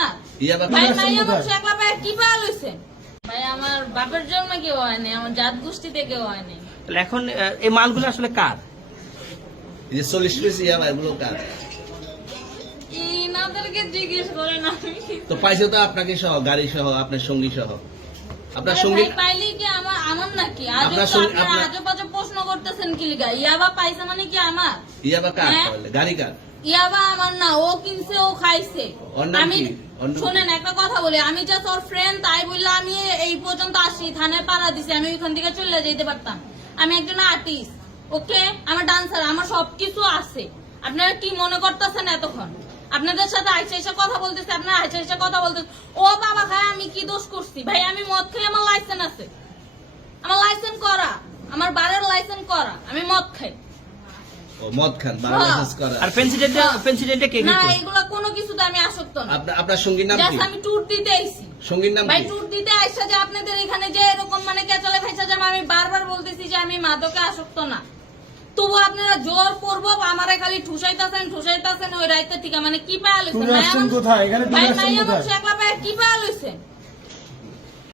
আমার? ভাই মাইয়া মানুষ একলা পায়ে কি পাওয়া লইছে? ভাই আমার বাপের জন্মে কেউ হয় নাই, আমার জাত গোষ্ঠীতে কেউ হয় নাই। তাহলে এখন এই মালগুলো আসলে কার? এই যে 40 পিস ইয়াবা এগুলো কার? ইনাদেরকে জিজ্ঞেস করেন, আমি তো পাইছে তো আপনাকে সহ, গাড়ি সহ, আপনার সঙ্গী সহ। আপনার সঙ্গী ভাই পাইলে কি আমার নাকি? আপনার আজব সঙ্গে- আপনারা আপনার- আজব আজব প্রশ্ন করতেছেন কি লিগা? ইয়াবা পাইছে মানে কি আমার? ইয়াবা কার হ্যাঁ? তাহলে? গাড়ি কার? ইয়াবা আমার না, ও কিনছে, ও খাইছে। ওর নাম আমি কি? ওর নাম শোনেন কি? একটা কথা বলি, আমি জাস্ট ওর ফ্রেন্ড, তাই বললে আমি এই পর্যন্ত আসি, থানায় পাড়া দিছি, আমি ওইখান থেকে চলে যেতে পারতাম। আমি একজন আর্টিস্ট, ওকে, আমার ডান্সার, আমার সবকিছু আছে। আপনারা কি মনে করতেছেন এতক্ষণ? আপনাদের সাথে আইসা এসে কথা বলতেছে, আপনারা আইসা এসে কথা বলতেছে। ও বাবা খায়, আমি কি দোষ করছি? ভাই আমি মদ খাই, আমার লাইসেন্স আছে, আমার লাইসেন্স করা, আমার বারের লাইসেন্স করা, আমি মদ খাই। ও মদ খান, হ্যাঁ। বাংলাদেশ করা। আর পেন্সিডেন্টে কে কি না, করে? এগুলা কোনো কিছুতে আমি আসক্ত না। আপনার সঙ্গীর নাম কি? জাস্ট আমি ট্যুর দিতে আইছি। সঙ্গীর নাম ভাই কি? ট্যুর দিতে আইসা যে আপনাদের এখানে যে এরকম মানে কেচালে ভাইসা যে আমি বারবার বলতেছি যে আমি মাদকে আসক্ত না, তবু আপনারা জোর করবো আমারে খালি ঠুসাইতাছেন ওই রাইতে থেকে, মানে কি পায়া লইছেন? তুমি আসছেন কোথায়? এখানে তুমি ভাই আসছেন মাইয়া কোথায়? মানুষ একলা পায়ে কি পায়া লইছেন?